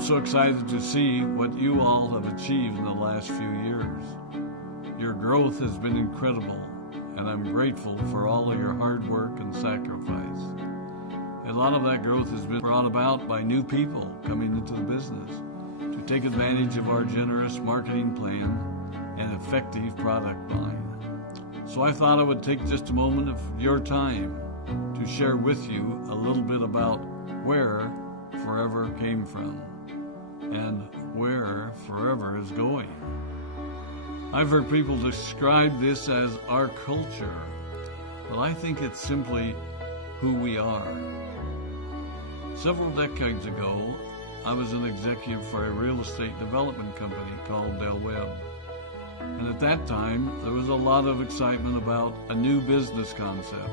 I'm so excited to see what you all have achieved in the last few years. Your growth has been incredible, and I'm grateful for all of your hard work and sacrifice. A lot of that growth has been brought about by new people coming into the business to take advantage of our generous marketing plan and effective product line. So I thought I would take just a moment of your time to share with you a little bit about where Forever came from and where Forever is going. I've heard people describe this as our culture, but I think it's simply who we are. Several decades ago, I was an executive for a real estate development company called Del Webb. And at that time, there was a lot of excitement about a new business concept.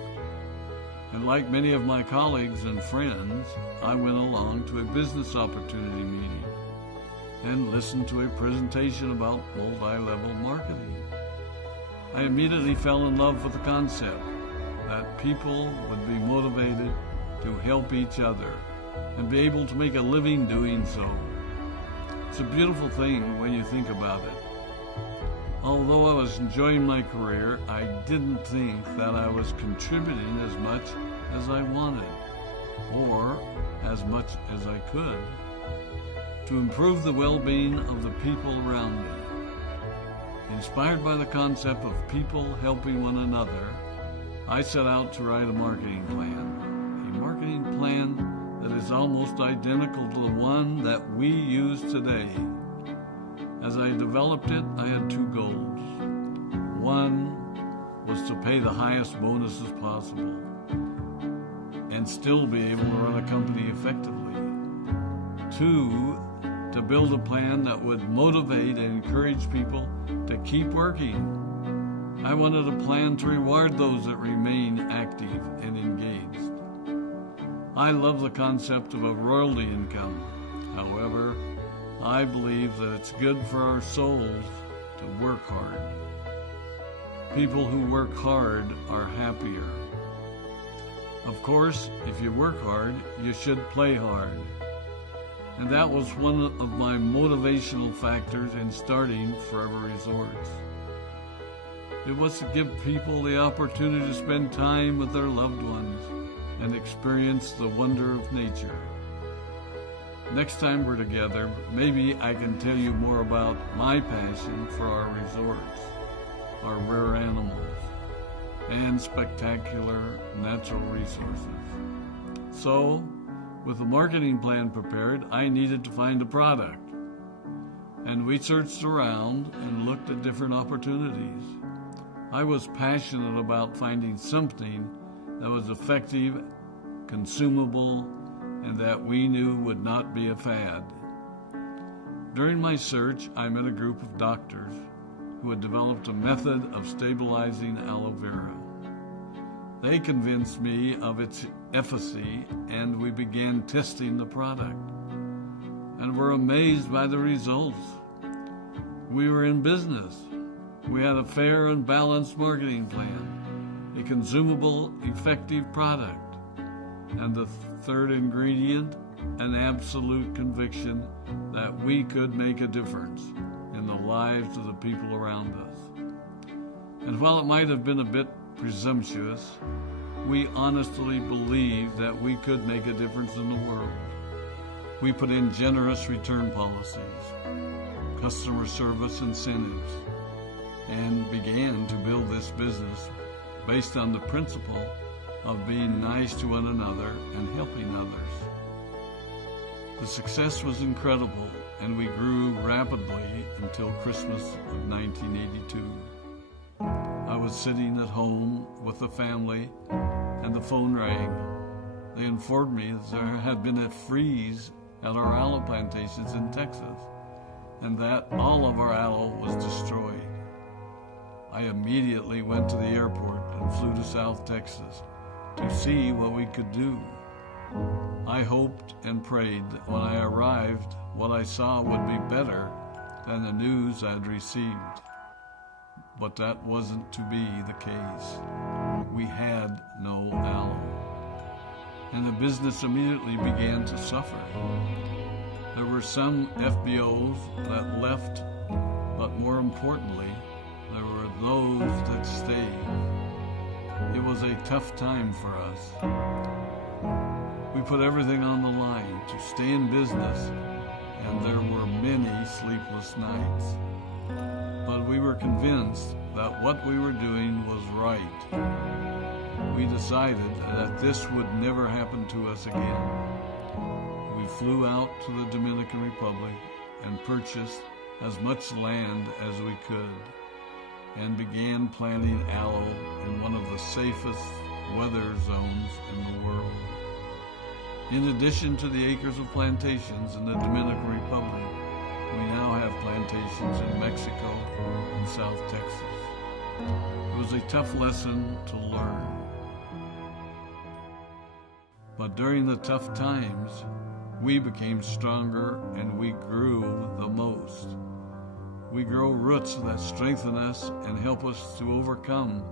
And like many of my colleagues and friends, I went along to a business opportunity meeting and listened to a presentation about multi-level marketing. I immediately fell in love with the concept that people would be motivated to help each other and be able to make a living doing so. It's a beautiful thing when you think about it. Although I was enjoying my career, I didn't think that I was contributing as much as I wanted, or as much as I could, to improve the well-being of the people around me. Inspired by the concept of people helping one another, I set out to write a marketing plan that is almost identical to the one that we use today. As I developed it, I had two goals. One was to pay the highest bonuses possible and still be able to run a company effectively. Two, to build a plan that would motivate and encourage people to keep working. I wanted a plan to reward those that remain active and engaged. I love the concept of a royalty income. However, I believe that it's good for our souls to work hard. People who work hard are happier. Of course, if you work hard, you should play hard. And that was one of my motivational factors in starting Forever Resorts. It was to give people the opportunity to spend time with their loved ones and experience the wonder of nature. Next time we're together, maybe I can tell you more about my passion for our resorts, our rare animals, and spectacular natural resources. So, with the marketing plan prepared, I needed to find a product. And we searched around and looked at different opportunities. I was passionate about finding something that was effective, consumable, and that we knew would not be a fad. During my search, I met a group of doctors who had developed a method of stabilizing aloe vera. They convinced me of its efficacy, and we began testing the product, and were amazed by the results. We were in business. We had a fair and balanced marketing plan, a consumable, effective product, and the third ingredient, an absolute conviction that we could make a difference in the lives of the people around us. And while it might have been a bit presumptuous, we honestly believed that we could make a difference in the world. We put in generous return policies, customer service incentives, and began to build this business based on the principle of being nice to one another and helping others. The success was incredible, and we grew rapidly until Christmas of 1982. I was sitting at home with the family, and the phone rang. They informed me that there had been a freeze at our aloe plantations in Texas, and that all of our aloe was destroyed. I immediately went to the airport and flew to South Texas to see what we could do. I hoped and prayed that when I arrived, what I saw would be better than the news I'd received. But that wasn't to be the case. We had no aloe, and the business immediately began to suffer. There were some FBOs that left, but more importantly, there were those that stayed. It was a tough time for us. We put everything on the line to stay in business, and there were many sleepless nights. But we were convinced that what we were doing was right. We decided that this would never happen to us again. We flew out to the Dominican Republic and purchased as much land as we could and began planting aloe in one of the safest weather zones in the world. In addition to the acres of plantations in the Dominican Republic, we now have plantations in Mexico and South Texas. It was a tough lesson to learn. But during the tough times, we became stronger and we grew the most. We grow roots that strengthen us and help us to overcome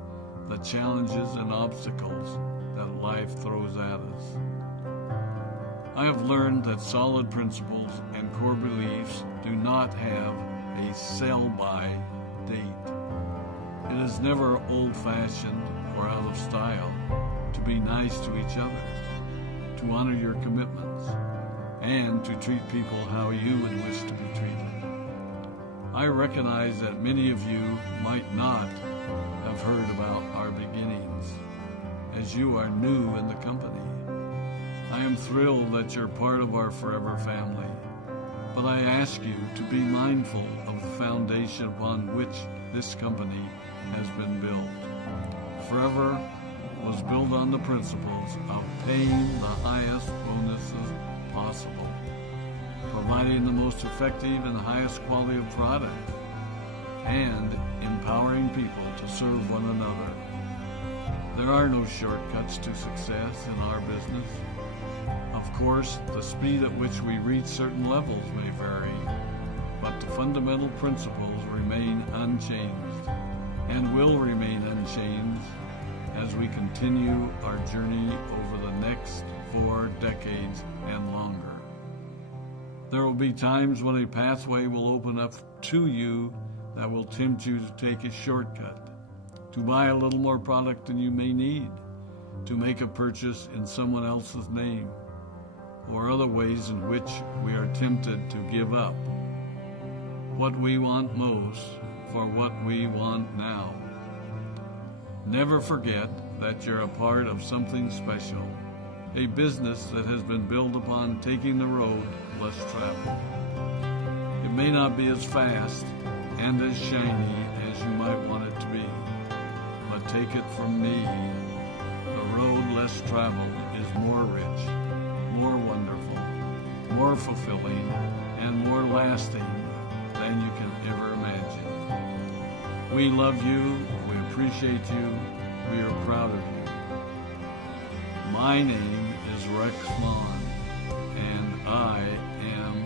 the challenges and obstacles that life throws at us. I have learned that solid principles and core beliefs do not have a sell-by date. It is never old-fashioned or out of style to be nice to each other, to honor your commitments, and to treat people how you would wish to be treated. I recognize that many of you might not have heard about our beginnings, as you are new in the company. I am thrilled that you're part of our forever family, but I ask you to be mindful of the foundation upon which this company has been built. Forever was built on the principles of paying the highest bonuses possible, providing the most effective and highest quality of product, and empowering people to serve one another. There are no shortcuts to success in our business. Of course, the speed at which we reach certain levels may vary, but the fundamental principles remain unchanged and will remain unchanged as we continue our journey over the next 4 decades and longer. There will be times when a pathway will open up to you that will tempt you to take a shortcut, to buy a little more product than you may need, to make a purchase in someone else's name, or other ways in which we are tempted to give up what we want most for what we want now. Never forget that you're a part of something special, a business that has been built upon taking the road less traveled. It may not be as fast and as shiny as you might want it to be, but take it from me, the road less traveled is more rich, more wonderful, more fulfilling, and more lasting than you can ever imagine. We love you, we appreciate you, we are proud of you. My name is Rex Vaughn, and I am